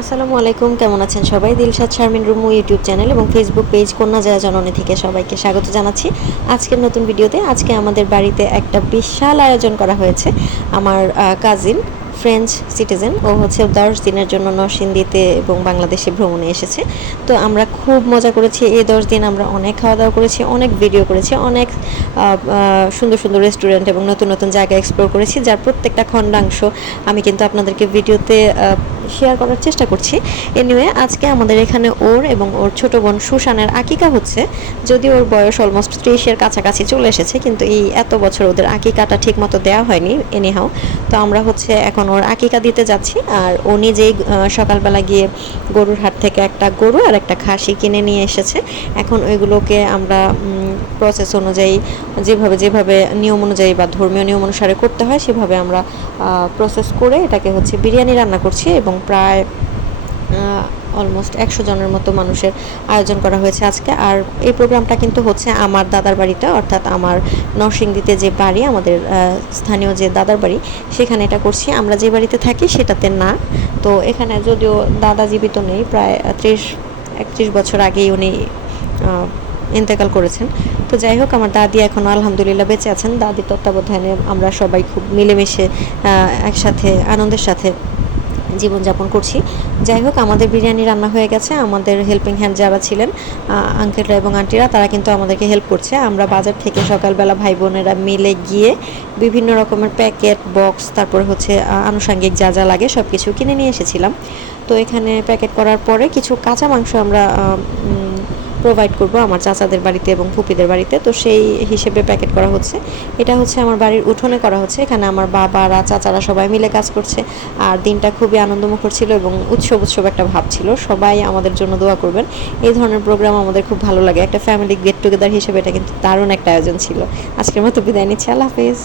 আসসালামু আলাইকুম, কেমন আছেন সবাই? দিলশাদ শারমিন রুমু ইউটিউব চ্যানেল এবং ফেসবুক পেজ কন্যা জয়া জননী থেকে সবাইকে স্বাগত জানাচ্ছি আজকের নতুন ভিডিওতে। আজকে আমাদের বাড়িতে একটা বিশাল আয়োজন করা হয়েছে। আমার কাজিন ফ্রেঞ্চ সিটিজেন, ও হচ্ছে 10 দিনের জন্য নরসিংদীতে এবং বাংলাদেশে ভ্রমণে এসেছে। তো আমরা খুব মজা করেছি। এই 10 দিন আমরা অনেক খাওয়া দাওয়া করেছি, অনেক ভিডিও করেছি, অনেক সুন্দর সুন্দর রেস্টুরেন্ট এবং নতুন নতুন জায়গা এক্সপ্লোর করেছি, যার প্রত্যেকটা খণ্ডাংশ আমি কিন্তু আপনাদেরকে ভিডিওতে শেয়ার করার চেষ্টা করছি। এনিওয়ে, আজকে আমাদের এখানে ওর এবং ওর ছোট বোন সুশানের আকিকা হচ্ছে। যদি ওর বয়স অলমোস্ট 30-এর কাছাকাছি চলে এসেছে, কিন্তু এই এত বছর ওদের আকিকাটা ঠিক মতো দেওয়া হয়নি এনিহাও। তো আমরা হচ্ছে এখন ওর আকিকা দিতে যাচ্ছি। আর ও নিজেই সকালবেলা গিয়ে গরুর হাট থেকে একটা গরু আর একটা খাসি কিনে নিয়ে এসেছে। এখন ওইগুলোকে আমরা প্রসেস অনুযায়ী যেভাবে যেভাবে নিয়ম অনুযায়ী বা ধর্মীয় নিয়ম অনুসারে করতে হয় সেভাবে আমরা প্রসেস করে এটাকে হচ্ছে বিরিয়ানি রান্না করছি। এবং প্রায় অলমোস্ট 100 জনের মতো মানুষের আয়োজন করা হয়েছে আজকে। আর এই প্রোগ্রামটা কিন্তু হচ্ছে আমার দাদার বাড়িতে, অর্থাৎ আমার নরসিংদীতে যে বাড়ি, আমাদের স্থানীয় যে দাদার বাড়ি, সেখানে এটা করছি। আমরা যে বাড়িতে থাকি সেটাতে না। তো এখানে যদিও দাদা জীবিত নেই, প্রায় 30-31 বছর আগেই উনি ইন্তেকাল করেছেন। তো যাই হোক, আমার দাদি এখন আলহামদুলিল্লাহ বেঁচে আছেন। দাদির তত্ত্বাবধানে আমরা সবাই খুব মিলেমিশে একসাথে আনন্দের সাথে জীবনযাপন করছি। যাই হোক, আমাদের বিরিয়ানি রান্না হয়ে গেছে। আমাদের হেল্পিং হ্যান্ড যারা ছিলেন, আঙ্কেলরা এবং আন্টিরা, তারা কিন্তু আমাদেরকে হেল্প করছে। আমরা বাজার থেকে সকালবেলা ভাই বোনেরা মিলে গিয়ে বিভিন্ন রকমের প্যাকেট, বক্স, তারপরে হচ্ছে আনুষঙ্গিক যা যা লাগে সব কিছু কিনে নিয়ে এসেছিলাম। তো এখানে প্যাকেট করার পরে কিছু কাঁচা মাংস আমরা প্রোভাইড করব আমার চাচাদের বাড়িতে এবং ফুপিদের বাড়িতে। তো সেই হিসেবে প্যাকেট করা হচ্ছে। এটা হচ্ছে আমার বাড়ির উঠোনে করা হচ্ছে। এখানে আমার বাবারা, চাচারা সবাই মিলে কাজ করছে। আর দিনটা খুবই আনন্দমুখর ছিল এবং উৎসব উৎসব একটা ভাব ছিল। সবাই আমাদের জন্য দোয়া করবেন। এই ধরনের প্রোগ্রাম আমাদের খুব ভালো লাগে। একটা ফ্যামিলি গেট টুগেদার হিসেবে এটা কিন্তু দারুণ একটা আয়োজন ছিল। আজকের মতো বিদায় নিচ্ছি। আল্লাহ হাফেজ।